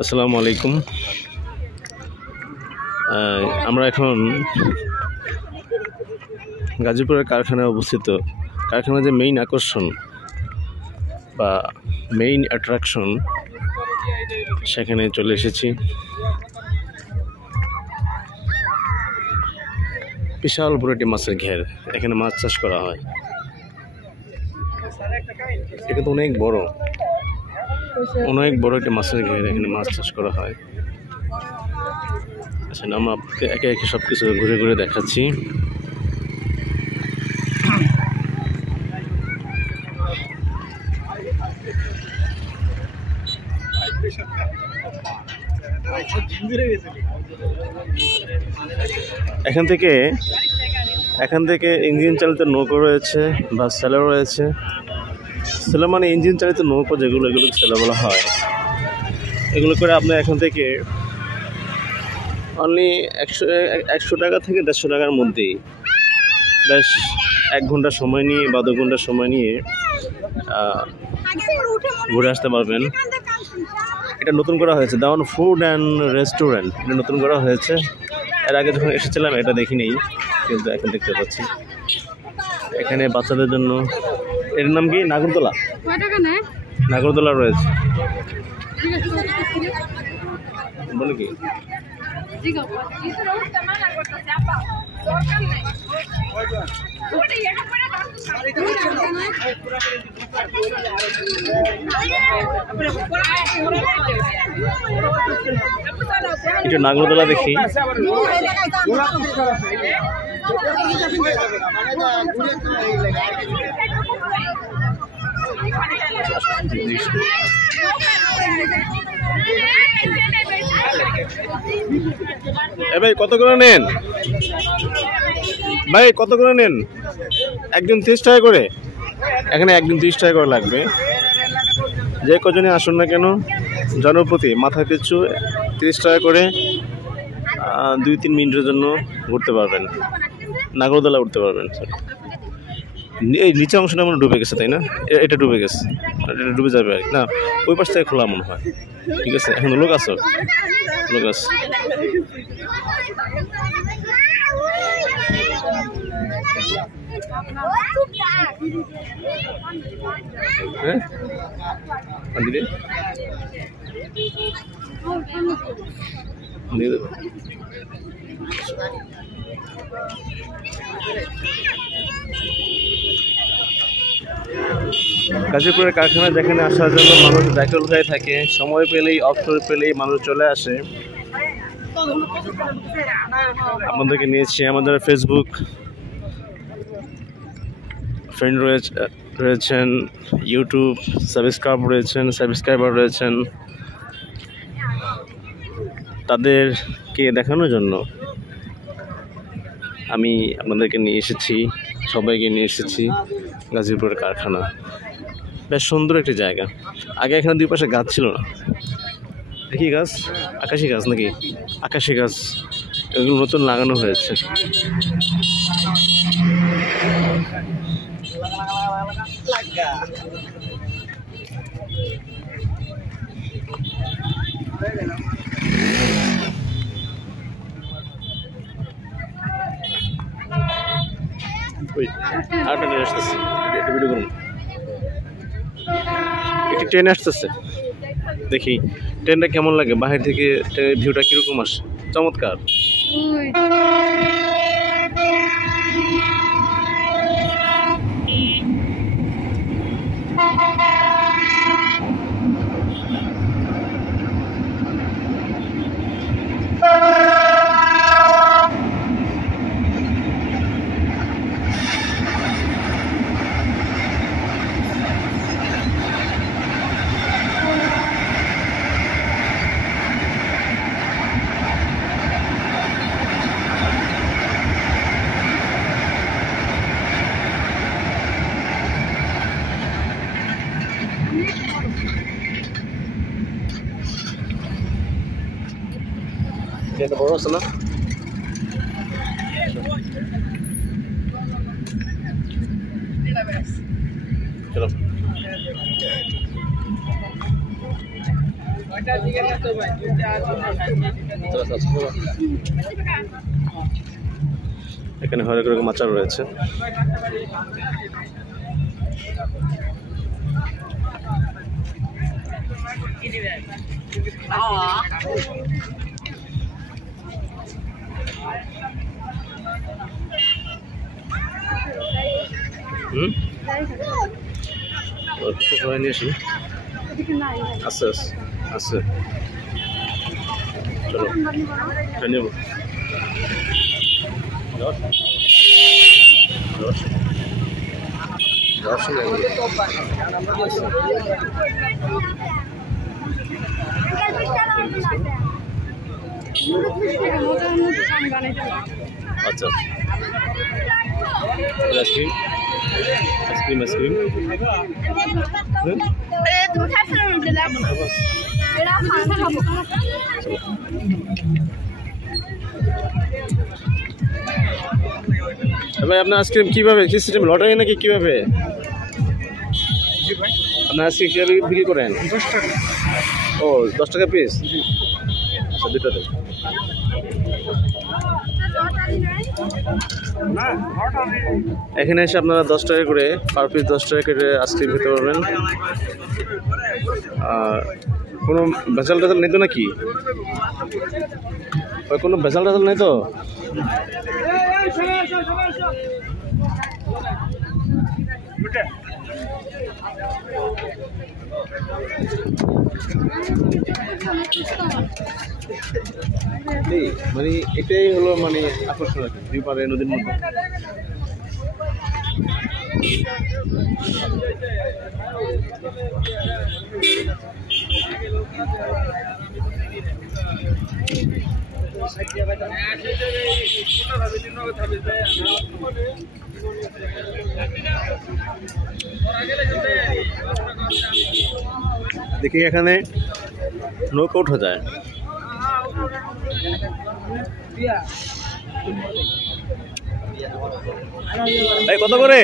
আসসালামু আলাইকুম। আমরা এখন গাজীপুরের কারখানায় অবস্থিত। কারখানার যে মেইন আকর্ষণ বা মেইন অ্যাট্রাকশন সেখানে চলে এসেছি। বিশাল বড় একটি মাছের ঘের, এখানে মাছ চাষ করা হয়। এটা তো অনেক বড় একটা মাছের ঘের, এখানে মাছ চাষ করা হয়। আচ্ছা, আমরা আপনাকে একে একে সব কিছু ঘুরে ঘুরে দেখাচ্ছি। এখান থেকে ইঞ্জিন চালিত নৌকো রয়েছে বা সেলো রয়েছে। সেলো মানে ইঞ্জিন চালিত নৌকো, এগুলোকে সেলো বলা হয়। এগুলো করে আপনি এখান থেকে অনলি 100 টাকা থেকে 150 টাকার মধ্যেই বেশ 1 ঘন্টা সময় নিয়ে বা 2 ঘন্টা সময় নিয়ে ঘুরে আসতে পারবেন। এটা নতুন করা হয়েছে, দাওয়ান ফুড অ্যান্ড রেস্টুরেন্ট, এটা নতুন করা হয়েছে। এর আগে যখন এসেছিলাম এটা দেখিনি, কিন্তু এখন দেখতে পাচ্ছি। এখানে বাচ্চাদের জন্য, এর নাম কি নাগরদোলা রয়েছে। বলে কি একটু নাগরদোলা দেখি। ভাই কত করে নেন? ভাই কত করে নেন? একজন 30 টাকা করে। এখানে একজন 30 টাকা করে লাগবে। যে কজনে আসুন না কেন, জনপ্রতি মাথায় পিছু 30 টাকা করে 2-3 মিনিটের জন্য ঘুরতে পারবেন, নাগরদোলা উঠতে পারবেন। এই নিচে অংশটা মনে ডুবে গেছে, তাই না? এটা ডুবে গেছে, এটা ডুবে যাবে আর কি। না, ওই পাশ থেকে খোলা মনে হয়। ঠিক আছে, এখন লোক আছে। হ্যাঁ, দিয়ে দেবো। গাজীপুরের কারখানা যেখানে আসার জন্য মানুষ ব্যাকুল হয়ে থাকে, সময় পেলেই অবসর পেলেই মানুষ চলে আসে। আপনাদেরকে নিয়েছি, আমাদের ফেসবুক ফ্রেন্ড রয়েছেন, ইউটিউব সাবস্ক্রাইবার রয়েছেন, তাদেরকে দেখানোর জন্য আমি আপনাদেরকে নিয়ে এসেছি, সবাইকে নিয়ে এসেছি গাজীপুরের কারখানা। বেশ সুন্দর একটি জায়গা। আগে এখানে 2 পাশে গাছ ছিল না। দেখি গাছ, আকাশি গাছ নাকি? আকাশি গাছ, এগুলো নতুন লাগানো হয়েছে। একটি ট্রেন আসতেছে, দেখি ট্রেনটা কেমন লাগে বাহির থেকে, ট্রেনের ভিউটা কিরকম আসে। চমৎকার। এটা বড় আছে না? চলো এখানে হরেক রকম আচার রয়েছে। নিয়ে আসি আস্তে আস্তে চলো নেব আচ্ছা আইসক্রিম আইসক্রিম আইসক্রিম ভাই আপনার আইসক্রিম কিভাবে কি সিস্টেম লটারি নাকি কিভাবে আপনার আইসক্রিম কিভাবে বিক্রি করেন 10 টাকা ও 10 টাকা পিস আচ্ছা দুটোতে এখানে এসে আপনারা 10 টাকা করে পার পিস 10 টাকা করে আইসক্রিম খেতে পারবেন কোনো ভেজাল টেজাল নেই তো নাকি কোনো ভেজাল টেজাল নেই তো মানে এটাই হলো মানে আকর্ষণ আর কি দুই পারে নদীর মধ্যে দেখি এখানে নৌকা উঠা যায় এই কত করে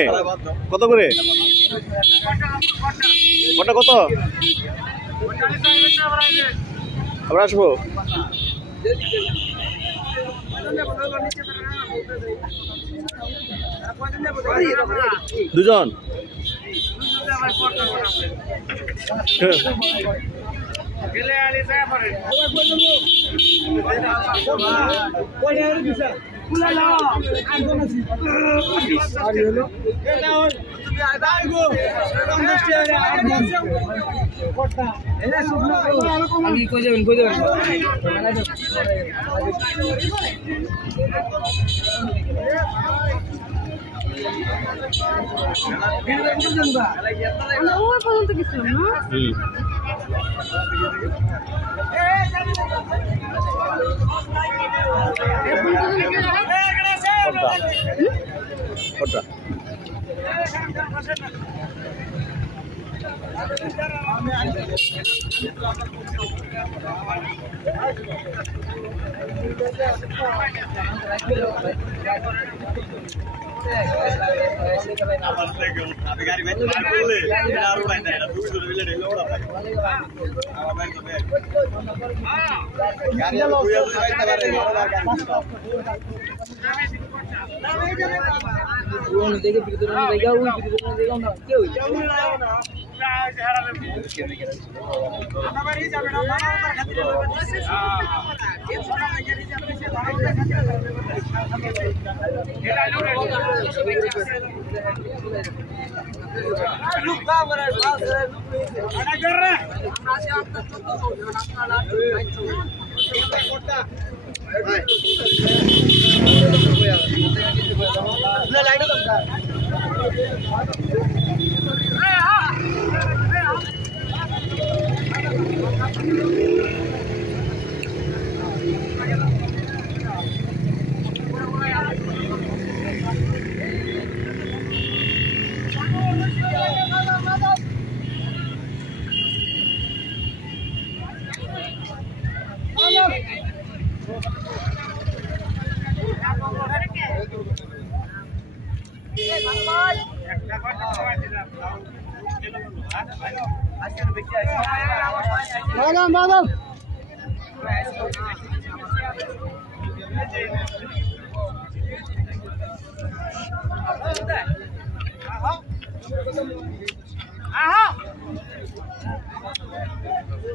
কত করে কত কত আমরা আসবো দুজন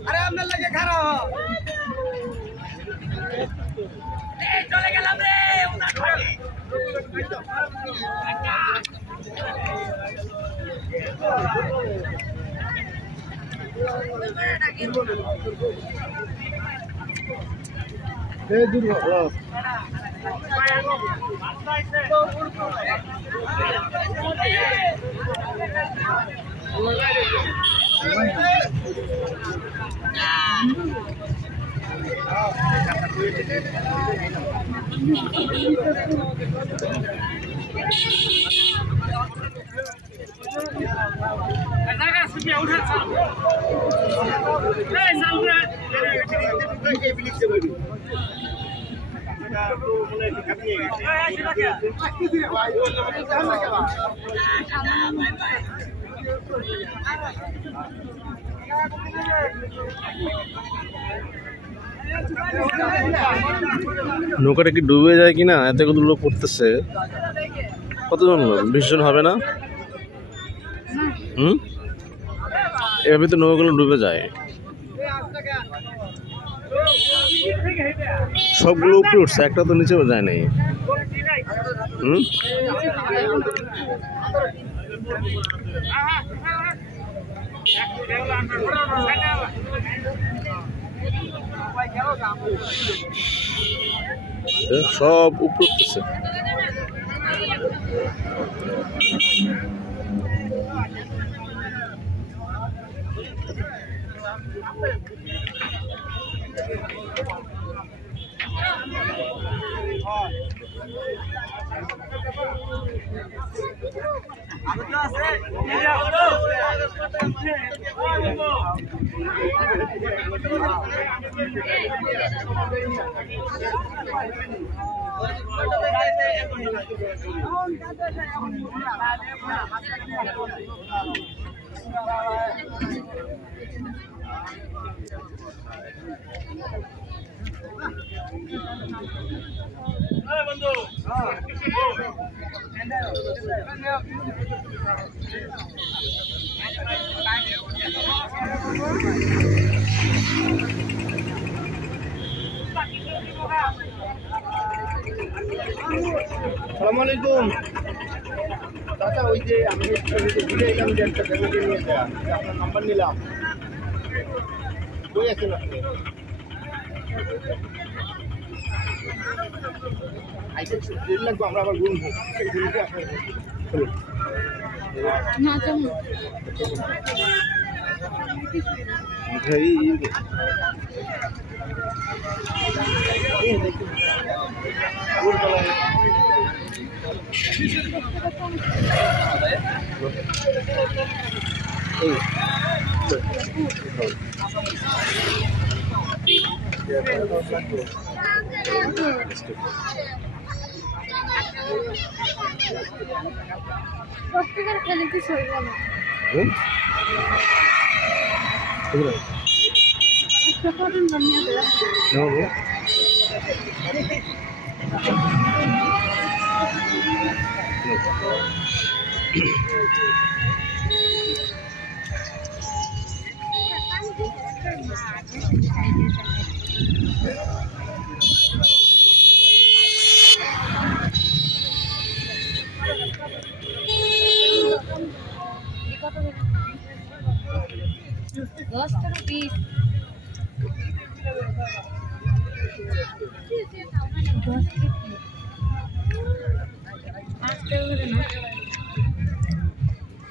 আরে আপনার লাগে খারাপ চলে গেলাম রে নৌকাটা কি ডুবে যায় কিনা এত কত লোক পড়তেছে কতজন লোক 20 জন হবে না এভাবে তো নৌকাগুলো ডুবে যায় সবগুলো উপরে উঠছে একটা তো নিচেও যায় নাই সব উপরে উঠতেছে আসসালামুয়ালাইকুম চাচা ওই যে আমি ঘুরে এলাম যে একটা ফ্যামিলি নিয়ে আপনার নাম্বার নিলাম কই আছেন আপনি আইতে দেরি লাগবে আমরা আবার ঘুরবো এই দিনকে আপনার না কেমন প্রত্যেকের খেলে কি শরীর না $10 piece.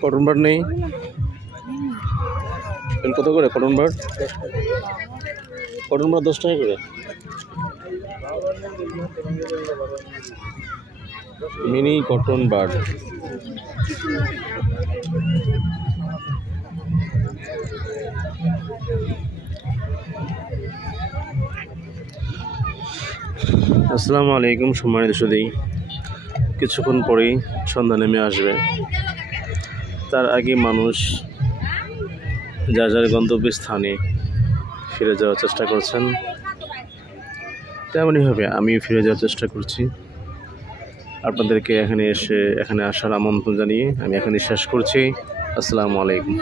কটন বার্ড নেই কত করে কটন বার্ড 10 টাকা করে মিনি কটন বার্ড আসসালামু আলাইকুম সম্মানিত সুধী কিছুক্ষণ পরেই সন্ধ্যা নেমে আসবে তার আগে মানুষ যার যার গন্তব্যস্থানে ফিরে যাওয়ার চেষ্টা করছেন, তেমনইভাবে আমিও ফিরে যাওয়ার চেষ্টা করছি। আপনাদেরকে এখানে আসার আমন্ত্রণ জানিয়ে আমি এখানে শেষ করছি। আসসালামু আলাইকুম।